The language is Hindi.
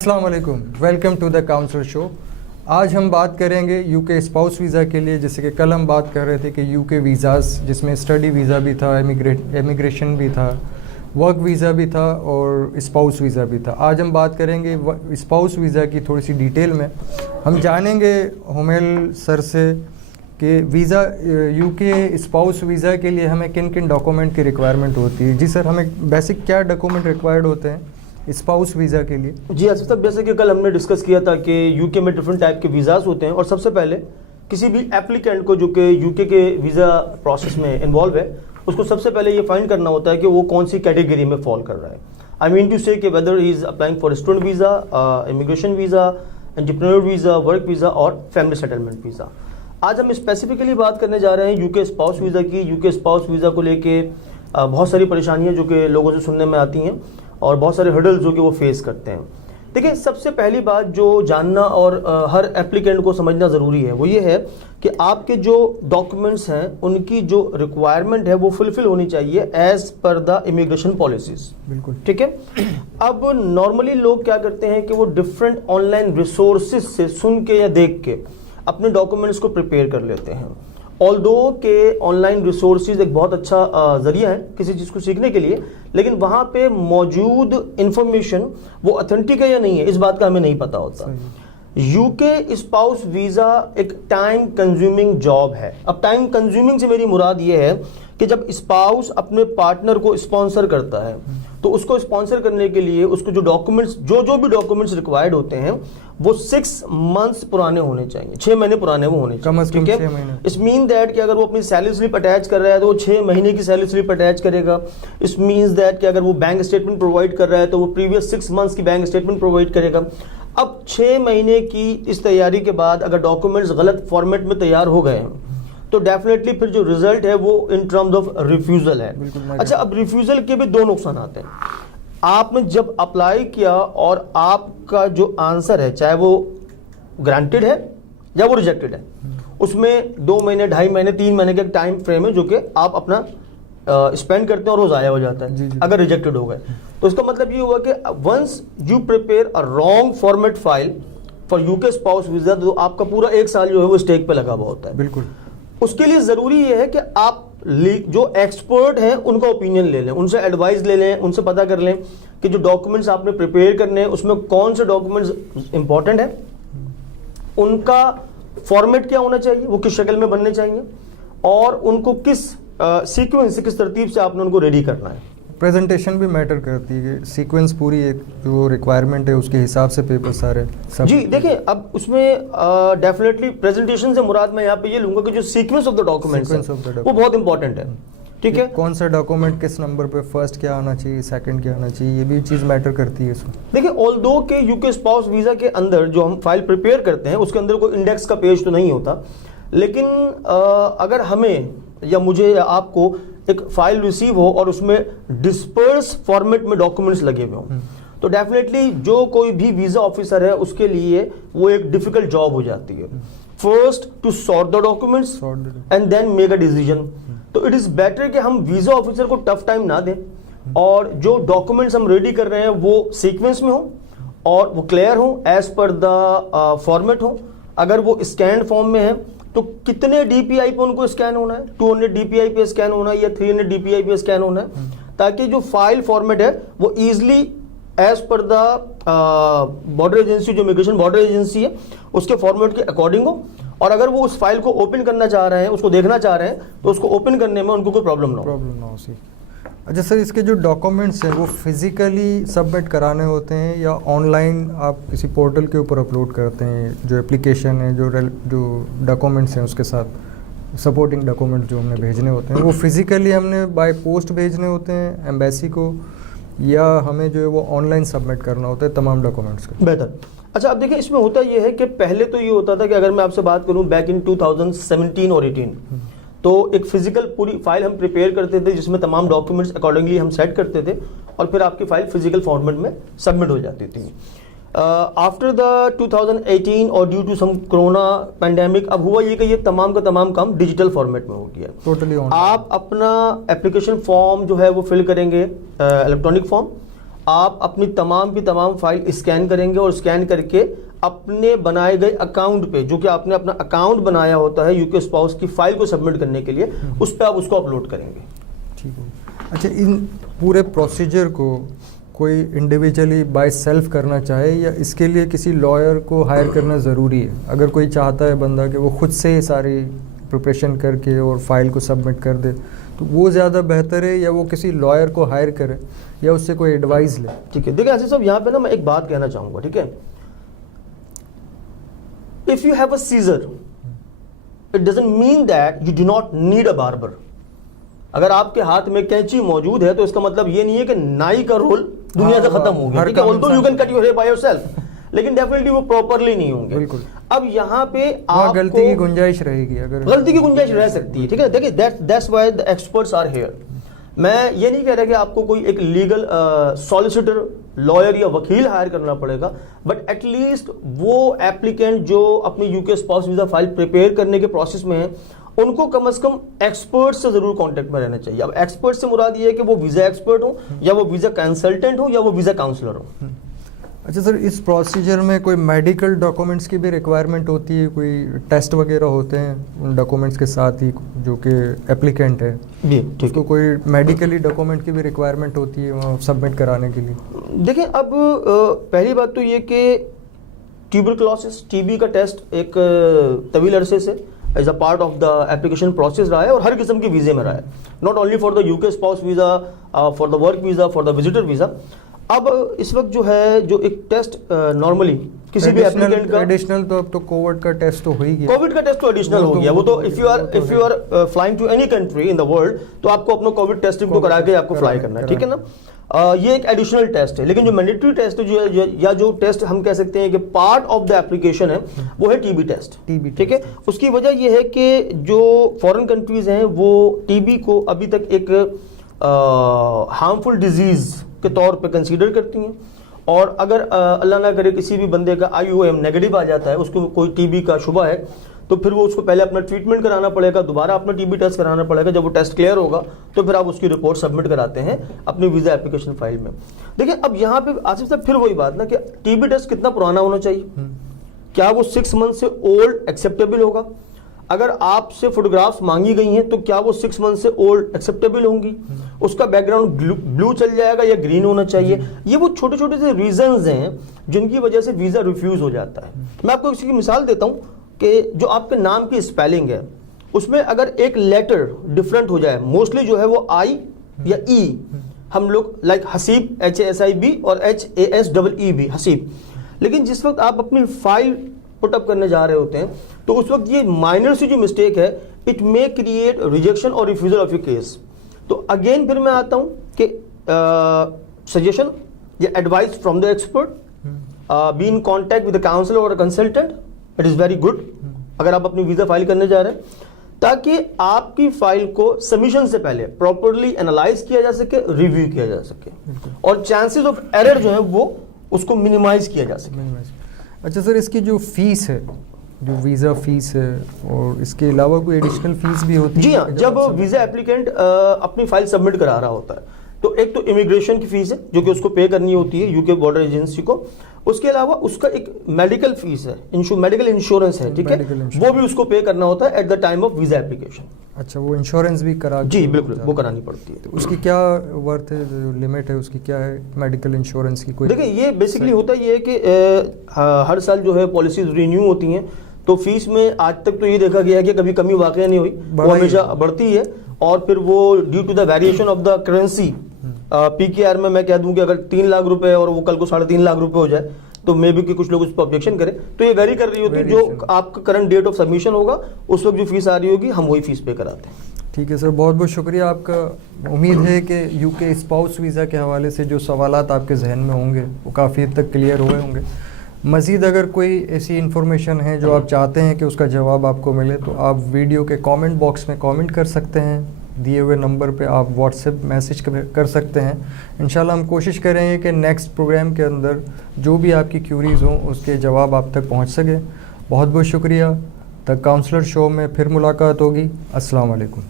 अस्सलाम वालेकुम, welcome to the counsellor show. आज हम बात करेंगे यूके स्पाउस वीज़ा के लिए। जैसे कि कल हम बात कर रहे थे कि यूके वीज़ाज़ जिसमें स्टडी वीज़ा भी था, इमिग्रेशन भी था, वर्क वीज़ा भी था और स्पाउस वीज़ा भी था। आज हम बात करेंगे स्पाउस वीज़ा की थोड़ी सी डिटेल में। हम जानेंगे हुमैल सर से कि वीज़ा यूके स्पाउस वीज़ा के लिए हमें किन किन डॉक्यूमेंट की रिक्वायरमेंट होती है। जी सर, हमें बेसिक क्या डॉक्यूमेंट रिक्वायर्ड होते हैं स्पाउस वीज़ा के लिए? जी आसिफ साहब, जैसे कि कल हमने डिस्कस किया था कि यूके में डिफरेंट टाइप के वीज़ाज होते हैं और सबसे पहले किसी भी एप्लीकेंट को जो कि यूके के वीज़ा प्रोसेस में इन्वॉल्व है उसको सबसे पहले ये फाइंड करना होता है कि वो कौन सी कैटेगरी में फॉल कर रहा है। आई मीन टू से कि weather he is applying for student visa, immigration visa, entrepreneur visa, work visa और फैमिली सेटलमेंट वीज़ा। आज हम स्पेसिफिकली बात करने जा रहे हैं यूके स्पाउस वीज़ा की। यूके स्पाउस वीज़ा को लेके बहुत सारी परेशानियाँ जो कि लोगों से सुनने में आती हैं और बहुत सारे हर्डल्स जो कि वो फेस करते हैं। देखिए, सबसे पहली बात जो जानना और हर एप्लीकेंट को समझना ज़रूरी है वो ये है कि आपके जो डॉक्यूमेंट्स हैं उनकी जो रिक्वायरमेंट है वो फुलफिल होनी चाहिए as per the immigration policies. बिल्कुल ठीक है। अब नॉर्मली लोग क्या करते हैं कि वो डिफरेंट ऑनलाइन रिसोर्सेज से सुन के या देख के अपने डॉक्यूमेंट्स को प्रिपेयर कर लेते हैं। ऑल्दो के ऑनलाइन रिसोर्सेज एक बहुत अच्छा जरिया है किसी चीज़ को सीखने के लिए, लेकिन वहाँ पे मौजूद इंफॉर्मेशन वो ऑथेंटिक है या नहीं है इस बात का हमें नहीं पता होता। यूके स्पाउस वीज़ा एक टाइम कंज्यूमिंग जॉब है। अब टाइम कंज्यूमिंग से मेरी मुराद ये है कि जब स्पाउस अपने पार्टनर को स्पॉन्सर करता है तो उसको स्पॉन्सर करने के लिए उसको जो डॉक्यूमेंट्स जो भी डॉक्यूमेंट्स रिक्वायर्ड होते हैं वो 6 मंथ्स पुराने होने चाहिए, 6 महीने पुराने वो होने चाहिए। ठीक है। इस मीन दैट कि अगर वो अपनी सैलरी स्लिप अटैच कर रहा है तो वो 6 महीने की सैलरी स्लिप अटैच करेगा। इस मीन्स दैट कि अगर वो बैंक स्टेटमेंट प्रोवाइड कर रहा है तो वो प्रीवियस 6 मंथ्स की बैंक स्टेटमेंट प्रोवाइड करेगा। अब 6 महीने की इस तैयारी के बाद अगर डॉक्यूमेंट्स गलत फॉर्मेट में तैयार हो गए हैं तो डेफिनेटली फिर जो रिजल्ट है वो इन टर्म्स ऑफ रिफ्यूजल है। अच्छा, अब रिफ्यूजल के भी दो नुकसान आते हैं। आपने जब अप्लाई किया और आपका जो आंसर है चाहे वो ग्रांटेड है या वो रिजेक्टेड है, उसमें 2 महीने, 2.5 महीने, 3 महीने का टाइम फ्रेम है जो कि आप अपना स्पेंड करते हैं और वो ज़ाया हो जाता है जी। अगर रिजेक्टेड हो गए तो इसका मतलब ये हुआ कि once you prepare a wrong format file for UK spouse visa तो आपका पूरा 1 साल जो है वो स्टेक पे लगा हुआ होता है। बिल्कुल। उसके लिए ज़रूरी ये है कि आप जो एक्सपर्ट हैं उनका ओपिनियन ले लें, उनसे एडवाइस ले लें, उनसे पता कर लें कि जो डॉक्यूमेंट्स आपने प्रिपेयर करने हैं उसमें कौन से डॉक्यूमेंट्स इंपॉर्टेंट हैं, उनका फॉर्मेट क्या होना चाहिए, वो किस शक्ल में बनने चाहिए और उनको किस सीक्वेंस से, किस तरतीब से आपने उनको रेडी करना है। प्रेजेंटेशन भी मैटर करती है कि सीक्वेंस पूरी एक जो रिक्वायरमेंट है उसके हिसाब से पेपर सारे सब। जी देखिए, अब उसमें डेफिनेटली प्रेजेंटेशन से मुराद मैं यहाँ पे ये लूंगा कि जो सीक्वेंस ऑफ द डॉक्यूमेंट्स वो बहुत इंपॉर्टेंट है। ठीक है। कौन सा डॉक्यूमेंट किस नंबर पे, फर्स्ट क्या आना चाहिए, सेकंड क्या आना चाहिए, ये भी चीज़ मैटर करती है इसमें। देखिए, ऑल्दो के यूके स्पाउस वीज़ा के अंदर जो हम फाइल प्रिपेयर करते हैं उसके अंदर कोई इंडेक्स का पेज तो नहीं होता, लेकिन अगर हमें या मुझे या आपको एक फाइल रिसीव हो और उसमें डिस्पर्स फॉर्मेट में डॉक्यूमेंट्स लगे हुए हों तो डेफिनेटली जो कोई भी वीज़ा ऑफिसर है उसके लिए वो एक डिफिकल्ट जॉब हो जाती है। First to sort the documents and then make a decision. तो इट इज़ बेटर कि हम वीज़ा ऑफिसर को टफ टाइम ना दें और जो डॉक्यूमेंट्स हम रेडी कर रहे हैं वो सीक्वेंस में हो और वो क्लियर हो, एज पर द फॉर्मेट हो। अगर वो स्कैन फॉर्म में है तो कितने डीपीआई पे उनको स्कैन होना है, 200 डीपीआई पे स्कैन होना है या 300 डीपीआई पे स्कैन होना है, ताकि जो फाइल फॉर्मेट है वो easily as per the border agency, जो इमिग्रेशन बॉर्डर एजेंसी है उसके फॉर्मेट के अकॉर्डिंग हो। और अगर वो उस फाइल को ओपन करना चाह रहे हैं, उसको देखना चाह रहे हैं तो उसको ओपन करने में उनको कोई प्रॉब्लम ना हो। अच्छा सर, इसके जो डॉक्यूमेंट्स हैं वो फिज़िकली सबमिट कराने होते हैं या ऑनलाइन आप किसी पोर्टल के ऊपर अपलोड करते हैं? जो एप्लीकेशन है, जो डॉक्यूमेंट्स हैं उसके साथ सपोर्टिंग डॉक्यूमेंट जो हमने भेजने होते हैं वो फिज़िकली हमने बाय पोस्ट भेजने होते हैं एम्बेसी को, या हमें जो है वो ऑनलाइन सबमिट करना होता है तमाम डॉक्यूमेंट्स का? बेहतर। अच्छा, अब देखिए, इसमें होता ये है कि पहले तो ये होता था कि अगर मैं आपसे बात करूं बैक इन 2017 और 18 तो एक फिजिकल पूरी फाइल हम प्रिपेयर करते थे जिसमें तमाम डॉक्यूमेंट्स अकॉर्डिंगली हम सेट करते थे और फिर आपकी फाइल फिजिकल फॉर्मेट में सबमिट हो जाती थी। आफ्टर द 2018 और due to some corona pandemic अब हुआ ये कि ये तमाम का तमाम काम डिजिटल फॉर्मेट में हो गया। टोटली आप अपना एप्लीकेशन फॉर्म जो है वो फिल करेंगे इलेक्ट्रॉनिक फॉर्म आप अपनी तमाम की तमाम फाइल स्कैन करेंगे और स्कैन करके अपने बनाए गए अकाउंट पे, जो कि आपने अपना अकाउंट बनाया होता है यूके स्पाउस की फाइल को सबमिट करने के लिए, उस पर आप उसको अपलोड करेंगे। ठीक है। अच्छा, इन पूरे प्रोसीजर को कोई इंडिविजुअली बाय सेल्फ करना चाहे या इसके लिए किसी लॉयर को हायर करना ज़रूरी है? अगर कोई चाहता है बंदा कि वो खुद से सारी प्रिपरेशन करके और फाइल को सबमिट कर दे, तो वो ज़्यादा बेहतर है या वो किसी लॉयर को हायर करे या उससे कोई एडवाइस ले? ठीक है, देखिए आसिफ साहब, यहाँ पे ना मैं एक बात कहना चाहूँगा, ठीक है। If you have a seizure, it doesn't mean that you do not need a barber. अगर आपके हाथ में कैंची मौजूद है तो इसका मतलब ये नहीं है कि नाई का रोल दुनिया से खत्म हो गया, ठीक है। Although you can cut your hair by yourself, लेकिन डेफिनेटली वो प्रॉपरली नहीं होंगे। बिल्कुल। अब यहाँ पे आपको गलती की गुंजाइश रहेगी, अगर गलती की गुंजाइश रह सकती है, ठीक है। देखिए that's why the experts are here. मैं ये नहीं कह रहा कि आपको कोई एक लीगल सॉलिसिटर, लॉयर या वकील हायर करना पड़ेगा, बट एटलीस्ट वो एप्लीकेंट जो अपनी UK spouse visa file prepare करने के प्रोसेस में है, उनको कम से कम एक्सपर्ट से जरूर कांटेक्ट में रहना चाहिए। अब एक्सपर्ट से मुराद ये है कि वो वीजा एक्सपर्ट हो या वो वीजा कंसल्टेंट हो या वो वीजा काउंसलर हो। अच्छा सर, इस प्रोसीजर में कोई मेडिकल डॉक्यूमेंट्स की भी रिक्वायरमेंट होती है? कोई टेस्ट वगैरह होते हैं उन डॉक्यूमेंट्स के साथ ही जो कि एप्लीकेंट है जी, ठीक तो कोई मेडिकली डॉक्यूमेंट की भी रिक्वायरमेंट होती है वहाँ सबमिट कराने के लिए? देखिए, अब पहली बात तो ये कि ट्यूबरक्लोसिस, टीबी का टेस्ट एक तवील अरसे से as a part of the application process रहा है और हर किस्म के वीजे में रहा है, not only for the UK spouse visa, for the work visa, for the visitor visa. अब इस वक्त जो है, जो एक टेस्ट नॉर्मली किसी भी एप्लीकेंट का एडिशनल, तो अब तो कोविड का टेस्ट तो हो ही गया। कोविड का टेस्ट तो एडिशनल हो गया, वो तो if you are flying to any country in the world तो आपको अपना कोविड टेस्टिंग को करा के आपको फ्लाई करना है, ठीक है ना। ये एक एडिशनल टेस्ट है, लेकिन जो मैंडेटरी टेस्ट है या जो टेस्ट हम कह सकते हैं कि पार्ट ऑफ द एप्लीकेशन है, वो है टीबी टेस्ट, ठीक है। उसकी वजह यह है कि जो फॉरेन कंट्रीज हैं वो टीबी को अभी तक एक हार्मफुल डिजीज के तौर पे कंसीडर करती हैं, और अगर अल्लाह ना करे किसी भी बंदे का IUM नेगेटिव आ जाता है, उसको कोई टीबी का शुबा है, तो फिर वो उसको पहले अपना ट्रीटमेंट कराना पड़ेगा, दोबारा अपना टीबी टेस्ट कराना पड़ेगा। जब वो टेस्ट क्लियर होगा तो फिर आप उसकी रिपोर्ट सबमिट कराते हैं अपनी वीजा एप्लीकेशन फाइल में। देखिए, अब यहाँ पे आसिफ साहब फिर वही बात ना कि टीबी टेस्ट कितना पुराना होना चाहिए, क्या वो 6 मंथ से ओल्ड एक्सेप्टेबल होगा? अगर आपसे फोटोग्राफ्स मांगी गई हैं तो क्या वो 6 मंथ से ओल्ड एक्सेप्टेबल होंगी? उसका बैकग्राउंड ब्लू चल जाएगा या ग्रीन होना चाहिए? ये वो छोटे छोटे से रीजंस हैं जिनकी वजह से वीजा रिफ्यूज हो जाता है। मैं आपको इसकी मिसाल देता हूँ कि जो आपके नाम की स्पेलिंग है उसमें अगर एक लेटर डिफरेंट हो जाए, मोस्टली जो है वो I या E, हम लोग लाइक हसीब HASIB और HASEEB हसीब, लेकिन जिस वक्त आप अपनी फाइल पुटअप करने जा रहे होते हैं तो उस वक्त ये माइनर सी जो मिस्टेक है, इट मे क्रिएट रिजेक्शन और रिफ्यूजल ऑफ योर केस। तो अगेन फिर मैं आता हूं कि सजेशन या advice from the expert, be in contact with the counsellor और consultant, it is very good अगर आप अपनी वीजा फाइल करने जा रहे हैं, ताकि आपकी फाइल को सबमिशन से पहले प्रॉपरली एनालाइज किया जा सके, रिव्यू किया जा सके और चांसेस ऑफ एरर जो है वो उसको मिनिमाइज किया जा सके। अच्छा सर, इसकी जो फीस है, जो वीज़ा फीस है, और इसके अलावा कोई एडिशनल फीस भी होती है? जी हाँ, जब वीज़ा एप्लीकेंट अपनी फाइल सबमिट करा रहा होता है तो एक तो इमिग्रेशन की फीस है जो कि उसको पे करनी होती है यूके बॉर्डर एजेंसी को, उसके अलावा उसका एक मेडिकल फीस है, मेडिकल इंश्योरेंस है, ठीक है, वो भी उसको पे करना होता है at the time of visa application. अच्छा, वो इंश्योरेंस भी करा? जी बिल्कुल, वो करानी पड़ती है। तो उसकी क्या वर्थ है, जो लिमिट है उसकी क्या है मेडिकल इंश्योरेंस की? कोई देखिए, ये बेसिकली होता ये है कि हर साल जो है पॉलिसीज रिन्यू होती हैं, तो फीस में आज तक तो ये देखा गया है कि कभी कमी वाकई नहीं हुई, वो हमेशा बढ़ती है। और फिर वो due to the variation of the currency, PKR में मैं कह दूं कि अगर 3 लाख रुपए और वो कल को 3.5 लाख रुपए हो जाए तो मे बी कि कुछ लोग उस पर ऑब्जेक्शन करें, तो ये वेरी कर रही होती है। जो आपका करंट डेट ऑफ सबमिशन होगा उस वक्त जो फीस आ रही होगी हम वही फीस पे कराते हैं। ठीक है सर, बहुत बहुत शुक्रिया आपका। उम्मीद है कि यूके स्पाउस वीज़ा के हवाले से जो सवालात आपके जहन में होंगे वो काफ़ी हद तक क्लियर हुए होंगे। मज़ीद अगर कोई ऐसी इन्फॉर्मेशन है जो आप चाहते हैं कि उसका जवाब आपको मिले तो आप वीडियो के कमेंट बॉक्स में कमेंट कर सकते हैं, दिए हुए नंबर पे आप व्हाट्सएप मैसेज कर सकते हैं। इंशाल्लाह हम कोशिश करेंगे कि नेक्स्ट प्रोग्राम के अंदर जो भी आपकी क्यूरीज़ हों उसके जवाब आप तक पहुंच सके। बहुत बहुत शुक्रिया। द काउंसलर शो में फिर मुलाकात होगी। अस्सलाम वालेकुम।